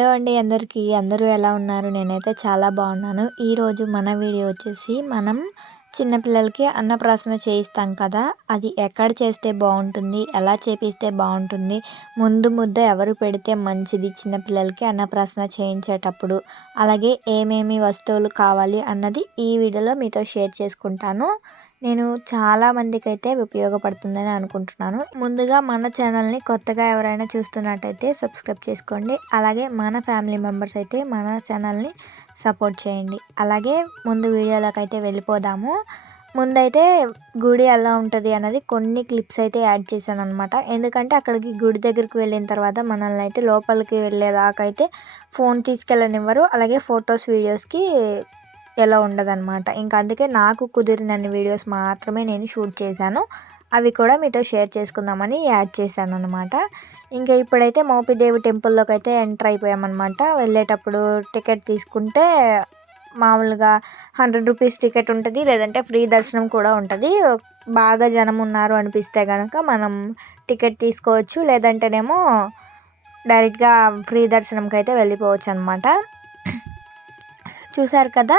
Hello అండి అందరికీ. అందరూ ఎలా ఉన్నారు? నేనైతే చాలా బాగున్నాను. ఈరోజు మన వీడియో వచ్చేసి మనం చిన్నపిల్లలకి అన్నప్రాసన చేయిస్తాం కదా. అది ఎక్కడ చేస్తే బాగుంటుంది? ఎలా చేపిస్తే బాగుంటుంది? ముందు ముద్ద ఎవరు పెడితే మంచిది చిన్నపిల్లలకి అన్నప్రాసన చేయించేటప్పుడు? అలాగే ఏమేమి వస్తువులు కావాలి అన్నది ఈ వీడియోలో మీతో షేర్ చేసుకుంటాను. నేను చాలా మందికి అయితే ఉపయోగపడుతుందని అనుకుంటున్నాను. ముందుగా మన ఛానల్ని కొత్తగా ఎవరైనా చూస్తున్నట్టయితే సబ్స్క్రైబ్ చేసుకోండి. అలాగే మన ఫ్యామిలీ మెంబర్స్ అయితే మన ఛానల్ని సపోర్ట్ చేయండి. అలాగే ముందు వీడియోలోకి అయితే వెళ్ళిపోదాము. ముందైతే గుడి ఎలా ఉంటుంది అన్నది కొన్ని క్లిప్స్ అయితే యాడ్ చేశాను అనమాట ఎందుకంటే అక్కడికి గుడి దగ్గరికి వెళ్ళిన తర్వాత మనల్ని అయితే లోపలికి వెళ్ళేదాకా అయితే ఫోన్ తీసుకెళ్ళనివ్వరు. అలాగే ఫొటోస్ వీడియోస్కి ఎలా ఉండదన్నమాట. ఇంకా అందుకే నాకు కుదిరినన్ని వీడియోస్ మాత్రమే నేను షూట్ చేశాను. అవి కూడా మీతో షేర్ చేసుకుందామని యాడ్ చేశాను అనమాట ఇంకా ఇప్పుడైతే మోపిదేవి టెంపుల్లోకి అయితే ఎంటర్ అయిపోయామన్నమాట. వెళ్ళేటప్పుడు టికెట్ తీసుకుంటే మామూలుగా హండ్రెడ్ రూపీస్ టికెట్ ఉంటుంది లేదంటే ఫ్రీ దర్శనం కూడా ఉంటుంది. బాగా జనం ఉన్నారు అనిపిస్తే కనుక మనం టికెట్ తీసుకోవచ్చు లేదంటేనేమో డైరెక్ట్గా ఫ్రీ దర్శనంకి అయితే వెళ్ళిపోవచ్చు అనమాట చూసారు కదా?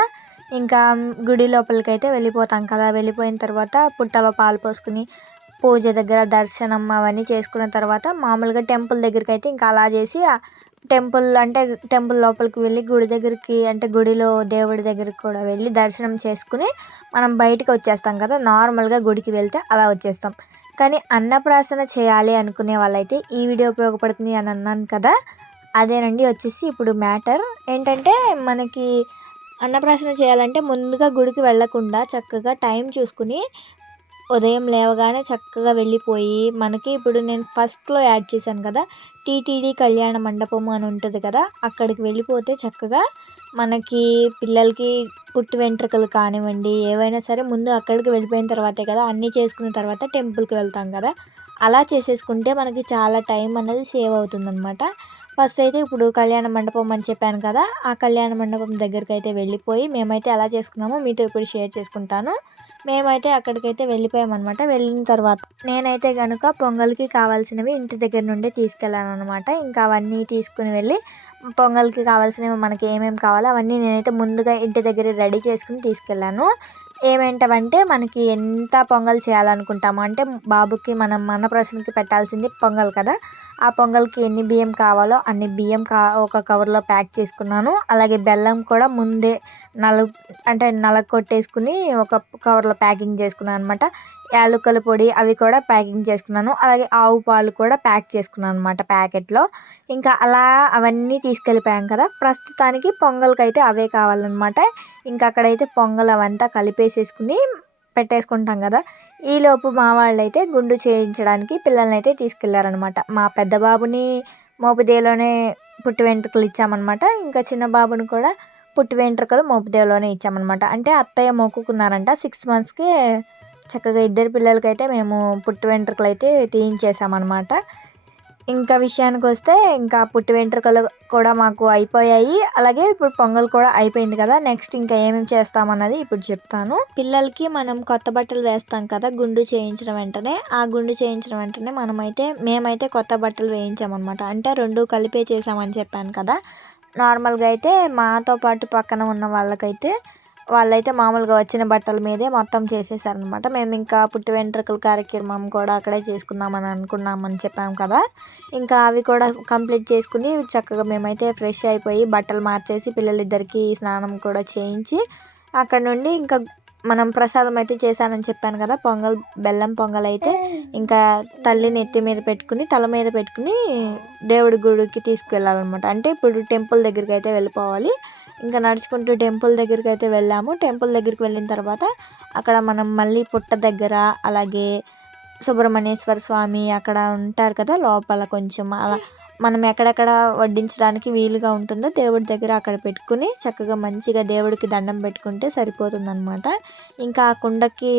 ఇంకా గుడి లోపలికి అయితే వెళ్ళిపోతాం కదా. వెళ్ళిపోయిన తర్వాత పుట్టలో పాలు పోసుకుని పూజ దగ్గర దర్శనం అవన్నీ చేసుకున్న తర్వాత మామూలుగా టెంపుల్ దగ్గరికి అయితే ఇంకా అలా చేసి టెంపుల్ అంటే టెంపుల్ లోపలికి వెళ్ళి గుడి దగ్గరికి అంటే గుడిలో దేవుడి దగ్గరికి కూడా వెళ్ళి దర్శనం చేసుకుని మనం బయటకు వచ్చేస్తాం కదా. నార్మల్గా గుడికి వెళ్తే అలా వచ్చేస్తాం. కానీ అన్నప్రాసన చేయాలి అనుకునే వాళ్ళైతే ఈ వీడియో ఉపయోగపడుతుంది అని అన్నాను కదా. అదేనండి వచ్చేసి ఇప్పుడు మ్యాటర్. ఏంటంటే మనకి అన్నప్రాసన చేయాలంటే ముందుగా గుడికి వెళ్ళకుండా చక్కగా టైం చూసుకుని ఉదయం లేవగానే చక్కగా వెళ్ళిపోయి మనకి ఇప్పుడు నేను ఫస్ట్లో యాడ్ చేశాను కదా టీటీడీ కళ్యాణ మండపం అని ఉంటుంది కదా అక్కడికి వెళ్ళిపోతే చక్కగా మనకి పిల్లలకి పుట్టి వెంట్రుకలు కానివ్వండి ఏవైనా సరే ముందు అక్కడికి వెళ్ళిపోయిన తర్వాతే కదా అన్నీ చేసుకున్న తర్వాత టెంపుల్కి వెళ్తాం కదా. అలా చేసేసుకుంటే మనకి చాలా టైం అనేది సేవ్ అవుతుందన్నమాట. ఫస్ట్ అయితే ఇప్పుడు కళ్యాణ మండపం అని చెప్పాను కదా ఆ కళ్యాణ మండపం దగ్గరికి అయితే వెళ్ళిపోయి మేమైతే ఎలా చేసుకున్నామో. మీతో ఇప్పుడు షేర్ చేసుకుంటాను. మేమైతే అక్కడికైతే వెళ్ళిపోయామన్నమాట. వెళ్ళిన తర్వాత నేనైతే కనుక పొంగల్కి కావాల్సినవి ఇంటి దగ్గర నుండి తీసుకెళ్ళాను అనమాట ఇంకా అవన్నీ తీసుకుని వెళ్ళి పొంగల్కి కావాల్సినవి మనకి ఏమేమి కావాలో అవన్నీ నేనైతే ముందుగా ఇంటి దగ్గర రెడీ చేసుకుని తీసుకెళ్ళాను. ఏమేంటవంటే మనకి ఎంత పొంగల్ చేయాలనుకుంటామో అంటే బాబుకి మనం అన్నప్రాసనకి పెట్టాల్సింది పొంగల్ కదా ఆ పొంగల్కి ఎన్ని బియ్యం కావాలో అన్ని బియ్యం కా ఒక కవర్లో ప్యాక్ చేసుకున్నాను. అలాగే బెల్లం కూడా ముందే నల అంటే నలగ కొట్టేసుకుని ఒక కవర్లో ప్యాకింగ్ చేసుకున్నాను అనమాట యాలుకల పొడి అవి కూడా ప్యాకింగ్ చేసుకున్నాను. అలాగే ఆవు పాలు కూడా ప్యాక్ చేసుకున్నాను అనమాట ప్యాకెట్లో. ఇంకా అలా అవన్నీ తీసుకెళ్ళిపోయాం కదా. ప్రస్తుతానికి పొంగల్కి అయితే అవే కావాలన్నమాట. ఇంకా అక్కడైతే పొంగల్ అవంతా కలిపేసేసుకుని పెట్టేసుకుంటాం కదా. ఈలోపు మా వాళ్ళు అయితే గుండు చేయించడానికి పిల్లల్ని అయితే తీసుకెళ్ళారనమాట మా పెద్ద బాబుని మోపిదేలోనే పుట్టి వెంట్రుకలు ఇచ్చామన్నమాట. ఇంకా చిన్న బాబుని కూడా పుట్టి వెంట్రుకలు మోపిదేలోనే ఇచ్చామన్నమాట. అంటే అత్తయ్య మొక్కుకున్నారంట. సిక్స్ మంత్స్కి చక్కగా ఇద్దరు పిల్లలకైతే మేము పుట్టి వెంట్రుకలు అయితే తీయించేసామన్నమాట ఇంకా విషయానికి వస్తే ఇంకా పుట్టి వెంట్రుకలు కూడా మాకు అయిపోయాయి. అలాగే ఇప్పుడు పొంగల్ కూడా అయిపోయింది కదా నెక్స్ట్ ఇంకా ఏమేమి చేస్తామన్నది ఇప్పుడు చెప్తాను. పిల్లలకి మనం కొత్త బట్టలు వేస్తాం కదా గుండు చేయించిన వెంటనే. ఆ గుండు చేయించిన వెంటనే మనమైతే మేమైతే కొత్త బట్టలు వేయించామన్నమాట. అంటే రెండు కలిపే చేసామని చెప్పాను కదా. నార్మల్గా అయితే మాతో పాటు పక్కన ఉన్న వాళ్ళకైతే వాళ్ళైతే మామూలుగా వచ్చిన బట్టల మీదే మొత్తం చేసేసారనమాట మేము ఇంకా పుట్టి వెంట్రుకల కార్యక్రమం కూడా అక్కడే చేసుకుందామని అనుకున్నామని చెప్పాము కదా. ఇంకా అవి కూడా కంప్లీట్ చేసుకుని చక్కగా మేమైతే ఫ్రెష్ అయిపోయి బట్టలు మార్చేసి పిల్లలిద్దరికీ స్నానం కూడా చేయించి అక్కడ నుండి ఇంకా మనం ప్రసాదం అయితే చేశానని చెప్పాను కదా. పొంగల్ బెల్లం పొంగల్ అయితే ఇంకా తల్లిని ఎత్తి మీద పెట్టుకుని తల మీద పెట్టుకుని దేవుడి గుడికి తీసుకెళ్ళాలన్నమాట. అంటే ఇప్పుడు టెంపుల్ దగ్గరికి అయితే వెళ్ళిపోవాలి. ఇంకా నడుచుకుంటూ టెంపుల్ దగ్గరికి అయితే వెళ్ళాము. టెంపుల్ దగ్గరికి వెళ్ళిన తర్వాత అక్కడ మనం మళ్ళీ పుట్ట దగ్గర అలాగే సుబ్రహ్మణ్యేశ్వర స్వామి అక్కడ ఉంటారు కదా లోపల కొంచెం అలా మనం ఎక్కడెక్కడ వడ్డించడానికి వీలుగా ఉంటుందో దేవుడి దగ్గర అక్కడ పెట్టుకుని చక్కగా మంచిగా దేవుడికి దండం పెట్టుకుంటే సరిపోతుందన్నమాట. ఇంకా ఆ కుండకి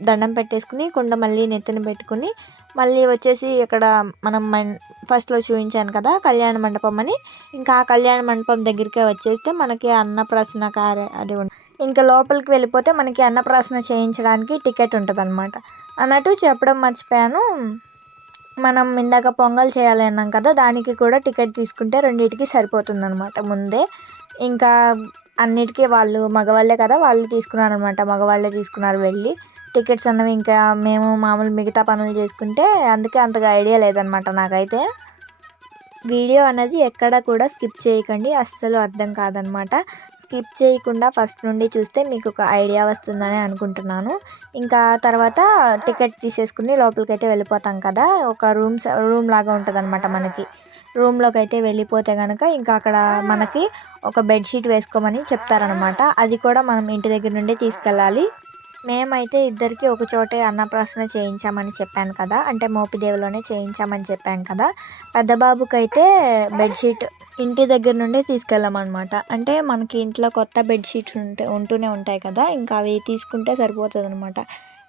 దండం పెట్టేసుకుని కుండ మళ్ళీ నెత్తిన పెట్టుకుని మళ్ళీ వచ్చేసి ఇక్కడ మనం మన్ ఫస్ట్లో చూపించాను కదా కళ్యాణ మండపం అని. ఇంకా ఆ కళ్యాణ మండపం దగ్గరికే వచ్చేస్తే మనకి అన్నప్రాసన కార్య అది ఇంకా లోపలికి వెళ్ళిపోతే మనకి అన్నప్రాసన చేయించడానికి టికెట్ ఉంటుంది అనమాట అన్నట్టు చెప్పడం మర్చిపోయాను. మనం ఇందాక పొంగల్ చేయాలి అన్నాం కదా దానికి కూడా టికెట్ తీసుకుంటే రెండింటికి సరిపోతుంది అనమాట ముందే. ఇంకా అన్నిటికీ వాళ్ళు మగవాళ్ళే కదా వాళ్ళు తీసుకున్నారు అనమాట మగవాళ్ళే తీసుకున్నారు వెళ్ళి. టికెట్స్ అన్నవి ఇంకా మేము మామూలు మిగతా పనులు చేసుకుంటే అందుకే అంతగా ఐడియా లేదనమాట నాకైతే. వీడియో అనేది ఎక్కడ కూడా స్కిప్ చేయకండి అస్సలు అర్థం కాదనమాట స్కిప్ చేయకుండా ఫస్ట్ నుండి చూస్తే మీకు ఒక ఐడియా వస్తుందని అనుకుంటున్నాను. ఇంకా తర్వాత టికెట్ తీసేసుకుని లోపలికైతే అయితే వెళ్ళిపోతాం కదా ఒక రూమ్స్ రూమ్ లాగా ఉంటుంది అనమాట మనకి. రూమ్లోకి అయితే వెళ్ళిపోతే కనుక ఇంకా అక్కడ మనకి ఒక బెడ్షీట్ వేసుకోమని చెప్తారనమాట అది కూడా మనం ఇంటి దగ్గర నుండి తీసుకెళ్ళాలి. మేమైతే ఇద్దరికి ఒక చోటే అన్నప్రాసన చేయించామని చెప్పాను కదా. అంటే మోపిదేవిలోనే చేయించామని చెప్పాను కదా. పెద్ద బాబుకైతే అయితే బెడ్షీట్ ఇంటి దగ్గర నుండి తీసుకెళ్ళామన్నమాట. అంటే మనకి ఇంట్లో కొత్త బెడ్షీట్స్ ఉంటే ఉంటూనే ఉంటాయి కదా. ఇంకా అవి తీసుకుంటే సరిపోతుంది అనమాట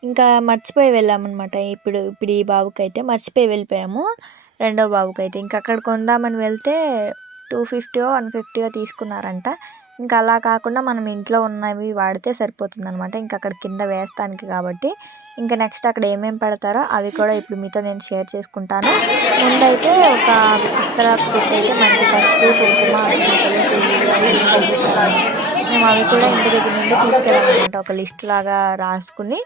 ఇంకా మర్చిపోయి వెళ్ళామన్నమాట. ఇప్పుడు ఇప్పుడు ఈ బాబుకి అయితే మర్చిపోయి వెళ్ళిపోయాము. రెండో బాబుకి అయితే ఇంకా అక్కడ కొందామని వెళ్తే టూ ఫిఫ్టీయో వన్ ఫిఫ్టీయో తీసుకున్నారంట. ఇంకా అలా కాకుండా మనం ఇంట్లో ఉన్నవి వాడితే సరిపోతుంది అనమాట ఇంకా అక్కడ కింద వేస్తానికి కాబట్టి ఇంకా నెక్స్ట్ అక్కడ ఏమేమి పెడతారో అవి కూడా ఇప్పుడు మీతో నేను షేర్ చేసుకుంటాను. ముందైతే ఒక విస్తరాకు పెట్టి అయితే మనకి ఫస్ట్ కుంకుమ మేము అవి కూడా ఇంటి దగ్గర నుండి తీసుకెళ్ళామన్నమాట. ఒక లిస్ట్ లాగా రాసుకుని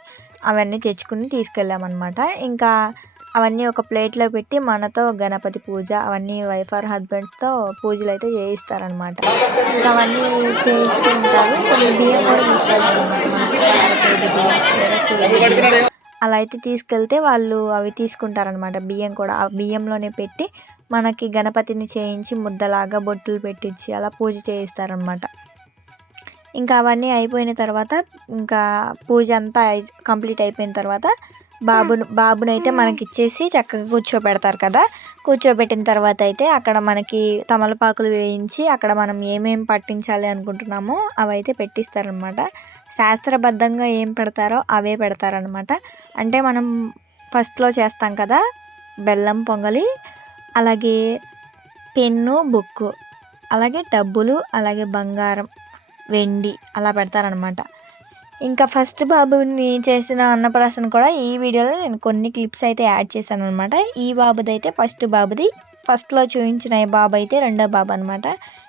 అవన్నీ తెచ్చుకుని తీసుకెళ్ళామన్నమాట. ఇంకా అవన్నీ ఒక ప్లేట్లో పెట్టి మనతో గణపతి పూజ అవన్నీ వైఫ్ ఆర్ హస్బెండ్స్తో పూజలు అయితే చేయిస్తారనమాట ఇంకా అవన్నీ చేయిస్తూ ఉంటారు. కొన్ని బియ్యం కూడా తీసుకెళ్తారు అలా అయితే తీసుకెళ్తే వాళ్ళు అవి తీసుకుంటారనమాట బియ్యం కూడా ఆ బియ్యంలోనే పెట్టి మనకి గణపతిని చేయించి ముద్దలాగా బొట్టులు పెట్టించి అలా పూజ చేయిస్తారనమాట ఇంకా అవన్నీ అయిపోయిన తర్వాత ఇంకా పూజ అంతా కంప్లీట్ అయిపోయిన తర్వాత బాబును బాబునైతే మనకి ఇచ్చేసి చక్కగా కూర్చోబెడతారు కదా. కూర్చోబెట్టిన తర్వాత అయితే అక్కడ మనకి తమలపాకులు వేయించి అక్కడ మనం ఏమేమి పట్టించాలి అనుకుంటున్నామో అవైతే పెట్టిస్తారనమాట శాస్త్రబద్ధంగా ఏం పెడతారో అవే పెడతారనమాట అంటే మనం ఫస్ట్లో చేస్తాం కదా బెల్లం పొంగలి అలాగే పెన్ను బుక్కు అలాగే డబ్బులు అలాగే బంగారం వెండి అలా పెడతారనమాట. ఇంకా ఫస్ట్ బాబుని చేసిన అన్నప్రాసన కూడా ఈ వీడియోలో నేను కొన్ని క్లిప్స్ అయితే యాడ్ చేశాను అనమాట ఈ బాబుది అయితే ఫస్ట్ బాబుది ఫస్ట్లో చూపించిన ఈ బాబు అయితే రెండో బాబు అనమాట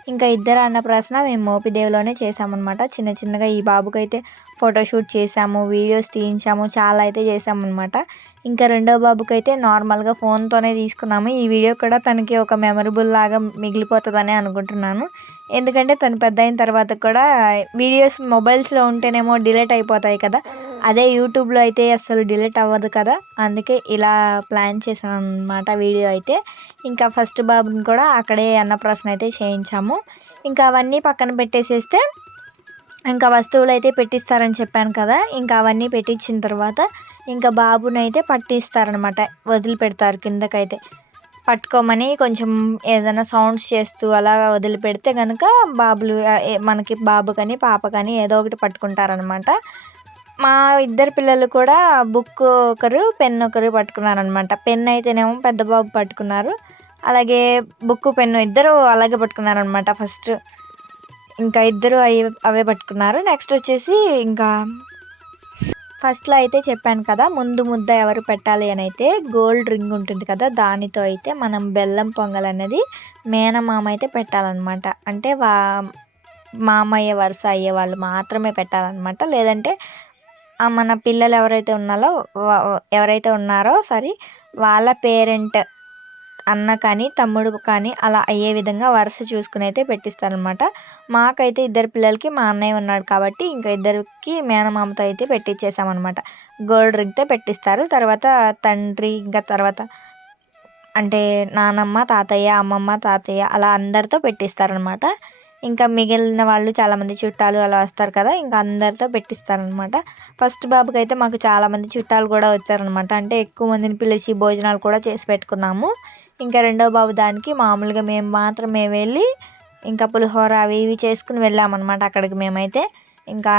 ఇంకా ఇద్దరు అన్నప్రాసన మేము మోపిదేవిలోనే చేసామన్నమాట చిన్న చిన్నగా ఈ బాబుకి అయితే ఫోటోషూట్ చేసాము వీడియోస్ తీయించాము చాలా అయితే చేసామన్నమాట ఇంకా రెండో బాబుకి అయితే నార్మల్గా ఫోన్తోనే తీసుకున్నాము. ఈ వీడియో కూడా తనకి ఒక మెమరబుల్ లాగా మిగిలిపోతుందని అనుకుంటున్నాను. ఎందుకంటే తను పెద్ద అయిన తర్వాత కూడా వీడియోస్ మొబైల్స్లో ఉంటేనేమో డిలీట్ అయిపోతాయి కదా. అదే యూట్యూబ్లో అయితే అసలు డిలీట్ అవ్వదు కదా. అందుకే ఇలా ప్లాన్ చేసాం అనమాట వీడియో అయితే. ఇంకా ఫస్ట్ బాబుని కూడా అక్కడే అన్నప్రాసన అయితే చేయించాము. ఇంకా అవన్నీ పక్కన పెట్టేసేస్తే ఇంకా వస్తువులు అయితే పెట్టిస్తారని చెప్పాను కదా. ఇంకా అవన్నీ పెట్టించిన తర్వాత ఇంకా బాబునైతే పట్టిస్తారనమాట వదిలిపెడతారు కిందకైతే. పట్టుకోమని కొంచెం ఏదైనా సౌండ్స్ చేస్తూ అలా వదిలిపెడితే కనుక బాబులు మనకి బాబు కానీ పాప కానీ ఏదో ఒకటి పట్టుకుంటారనమాట. మా ఇద్దరు పిల్లలు కూడా బుక్ ఒకరు పెన్ ఒకరు పట్టుకున్నారనమాట. పెన్ అయితేనేమో పెద్ద బాబు పట్టుకున్నారు. అలాగే బుక్ పెన్ను ఇద్దరు అలాగే పట్టుకున్నారనమాట ఫస్ట్. ఇంకా ఇద్దరు అవి అవే పట్టుకున్నారు. నెక్స్ట్ వచ్చేసి ఇంకా ఫస్ట్లో అయితే చెప్పాను కదా ముందు ముద్ద ఎవరు పెట్టాలి అని అయితే గోల్డ్ రింగ్ ఉంటుంది కదా దానితో అయితే మనం బెల్లం పొంగల్ అనేది మేనమామ అయితే పెట్టాలన్నమాట. అంటే వా మామయ్య వరుస అయ్యే వాళ్ళు మాత్రమే పెట్టాలన్నమాట. లేదంటే మన పిల్లలు ఎవరైతే ఉన్నారో ఎవరైతే ఉన్నారో సారీ వాళ్ళ పేరెంట్ అన్న కానీ తమ్ముడు కానీ అలా అయ్యే విధంగా వరుస చూసుకుని అయితే పెట్టిస్తారనమాట మాకైతే ఇద్దరు పిల్లలకి మా అన్నయ్య ఉన్నాడు కాబట్టి ఇంకా ఇద్దరికి మేనమామతో అయితే పెట్టించేసామన్నమాట గోల్డ్ రింగ్తో పెట్టిస్తారు. తర్వాత తండ్రి ఇంకా తర్వాత అంటే నానమ్మ తాతయ్య అమ్మమ్మ తాతయ్య అలా అందరితో పెట్టిస్తారనమాట ఇంకా మిగిలిన వాళ్ళు చాలామంది చుట్టాలు అలా వస్తారు కదా ఇంకా అందరితో పెట్టిస్తారనమాట ఫస్ట్ బాబుకి అయితే మాకు చాలామంది చుట్టాలు కూడా వచ్చారనమాట అంటే ఎక్కువ మందిని పిలిచి భోజనాలు కూడా చేసి పెట్టుకున్నాము. ఇంకా రెండో బాబు దానికి మామూలుగా మేము మాత్రమే వెళ్ళి ఇంకా పులిహోర అవి ఇవి చేసుకుని వెళ్ళామన్నమాట అక్కడికి మేమైతే. ఇంకా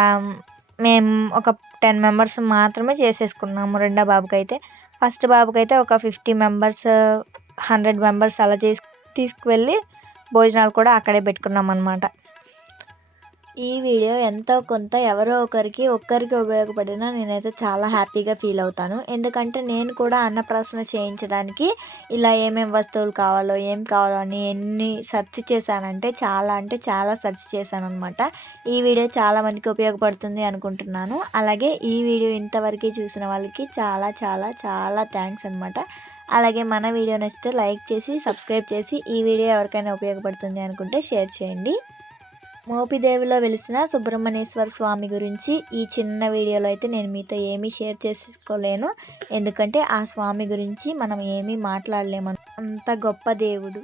మేము ఒక టెన్ మెంబర్స్ మాత్రమే చేసేసుకున్నాము రెండో బాబుకి అయితే ఫస్ట్ బాబుకి అయితే ఒక ఫిఫ్టీ మెంబర్స్ హండ్రెడ్ మెంబర్స్ అలా చేసి తీసుకువెళ్ళి భోజనాలు కూడా అక్కడే పెట్టుకున్నాం అనమాట ఈ వీడియో ఎంతో కొంత ఎవరో ఒకరికి ఒక్కరికి ఉపయోగపడినా నేనైతే చాలా హ్యాపీగా ఫీల్ అవుతాను. ఎందుకంటే నేను కూడా అన్నప్రాసన చేయించడానికి ఇలా ఏమేమి వస్తువులు కావాలో ఏం కావాలో అని ఎన్ని సెర్చ్ చేశానంటే చాలా అంటే చాలా సెర్చ్ చేశాను అనమాట ఈ వీడియో చాలా మందికి ఉపయోగపడుతుంది అనుకుంటున్నాను. అలాగే ఈ వీడియో ఇంతవరకు చూసిన వాళ్ళకి చాలా చాలా చాలా థ్యాంక్స్ అనమాట అలాగే మన వీడియో నచ్చితే లైక్ చేసి సబ్స్క్రైబ్ చేసి ఈ వీడియో ఎవరికైనా ఉపయోగపడుతుంది అనుకుంటే షేర్ చేయండి. మోపిదేవిలో వెలిసిన సుబ్రహ్మణ్యేశ్వర స్వామి గురించి ఈ చిన్న వీడియోలో అయితే నేను మీతో ఏమీ షేర్ చేసుకోలేను. ఎందుకంటే ఆ స్వామి గురించి మనం ఏమీ మాట్లాడలేము. అంత గొప్ప దేవుడు.